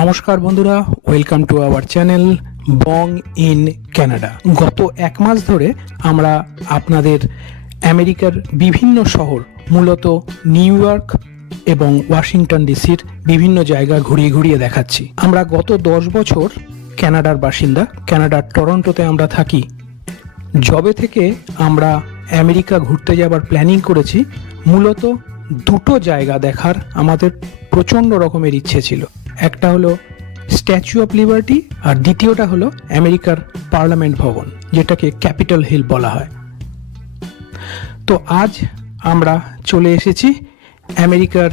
নমস্কার বন্ধুরা, welcome to our channel Bong in Canada. গত এক মাস ধরে আমরা আপনাদের আমেরিকার বিভিন্ন শহর, মূলত নিউ ইয়র্ক এবং ওয়াশিংটন ডিসির বিভিন্ন জায়গা ঘুরিয়ে ঘুরিয়ে দেখাচ্ছি। আমরা গত 10 বছর ক্যানাডার বাসিন্দা। ক্যানাডার টরন্টোতে আমরা থাকি। যবে থেকে আমরা আমেরিকা ঘুরতে যাবার প্ল্যানিং করেছি, মূলত দুটো জায়গা দেখার আমাদের প্রচণ্ড রকমের ইচ্ছে ছিল। একটা হলো স্ট্যাচু অফ লিবার্টি, আর দ্বিতীয়টা হলো আমেরিকার পার্লামেন্ট ভবন, যেটাকে ক্যাপিটাল হিল বলা হয়। তো আজ আমরা চলে এসেছি আমেরিকার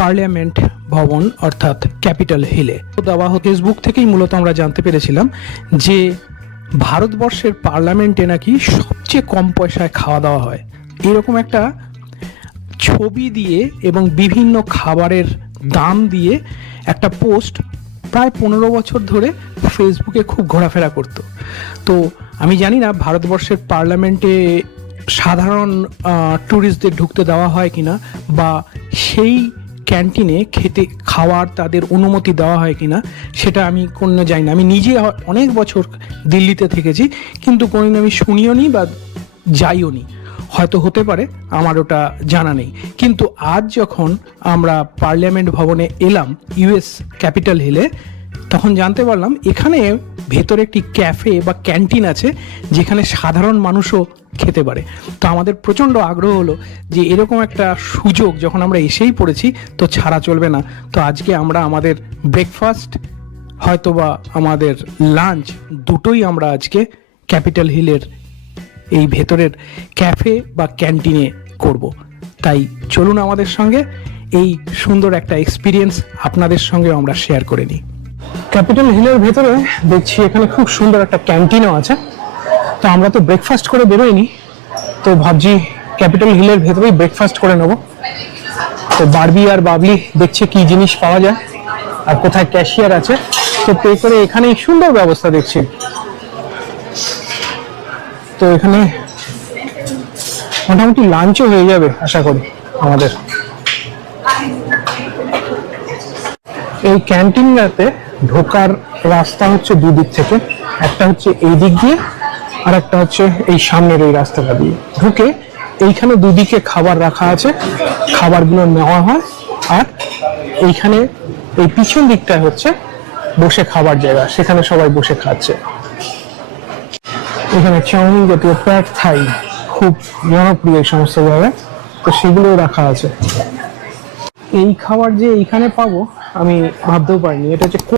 পার্লামেন্ট ভবন অর্থাৎ ক্যাপিটাল হিলে। দেওয়া ফেসবুক থেকেই মূলত আমরা জানতে পেরেছিলাম যে ভারতবর্ষের পার্লামেন্টে নাকি সবচেয়ে কম পয়সায় খাওয়া দাওয়া হয়। এরকম একটা ছবি দিয়ে এবং বিভিন্ন খাবারের দাম দিয়ে একটা পোস্ট প্রায় 15 বছর ধরে ফেসবুকে খুব ঘোরাফেরা করতো। তো আমি জানি না ভারতবর্ষের পার্লামেন্টে সাধারণ ট্যুরিস্টদের ঢুকতে দেওয়া হয় কিনা, বা সেই ক্যান্টিনে খাওয়ার তাদের অনুমতি দেওয়া হয় কিনা, সেটা আমি কোনো জানি না। আমি নিজে অনেক বছর দিল্লিতে থেকেছি, কিন্তু কোনোদিন আমি শুনিও নি বা যাইও নি। হয়তো হতে পারে, আমার ওটা জানা নেই। কিন্তু আজ যখন আমরা পার্লামেন্ট ভবনে এলাম, ইউএস ক্যাপিটাল হিলে, তখন জানতে পারলাম এখানে ভেতরে একটি ক্যাফে বা ক্যান্টিন আছে, যেখানে সাধারণ মানুষও খেতে পারে। তো আমাদের প্রচণ্ড আগ্রহ হলো যে এরকম একটা সুযোগ যখন আমরা এসেই পড়েছি, তো ছাড়া চলবে না। তো আজকে আমরা আমাদের ব্রেকফাস্ট হয়তোবা আমাদের লাঞ্চ দুটোই আমরা আজকে ক্যাপিটাল হিলের এই ভেতরের ক্যাফে বা ক্যান্টিনে করব। তাই চলুন আমাদের সঙ্গে এই সুন্দর একটা এক্সপিরিয়েন্স আপনাদের সঙ্গে আমরা শেয়ার করে নিই। ক্যাপিটাল হিলের ভেতরে দেখছি এখানে খুব সুন্দর একটা ক্যান্টিনও আছে। তো আমরা তো ব্রেকফাস্ট করে বেরোইনি, তো ভাবছি ক্যাপিটাল হিলের ভেতরেই ব্রেকফাস্ট করে নেব। তো বারবি আর বাবলি দেখছে কি জিনিস পাওয়া যায় আর কোথায় ক্যাশিয়ার আছে, তো পে করে এখানেই সুন্দর ব্যবস্থা দেখছি। তো এখানে মোটামুটি লাঞ্চও হয়ে যাবে আশা করি আমাদের। এই ক্যান্টিনটাতে ঢোকার রাস্তা হচ্ছে দুদিক থেকে, একটা হচ্ছে এই দিক দিয়ে আর একটা হচ্ছে এই সামনের এই রাস্তাটা দিয়ে ঢুকে। এইখানে দুদিকে খাবার রাখা আছে, খাবারগুলো নেওয়া হয়। আর এইখানে এই পিছন দিকটায় হচ্ছে বসে খাবার জায়গা, সেখানে সবাই বসে খাচ্ছে। এখানে চাউমিন জাতীয় প্যাড থাই খুব জনপ্রিয় এই সমস্ত জায়গায়, তো সেগুলো রাখা আছে। এই খাবার যে এইখানে পাবো আমি ভাবতেও পারিনি। এটা হচ্ছে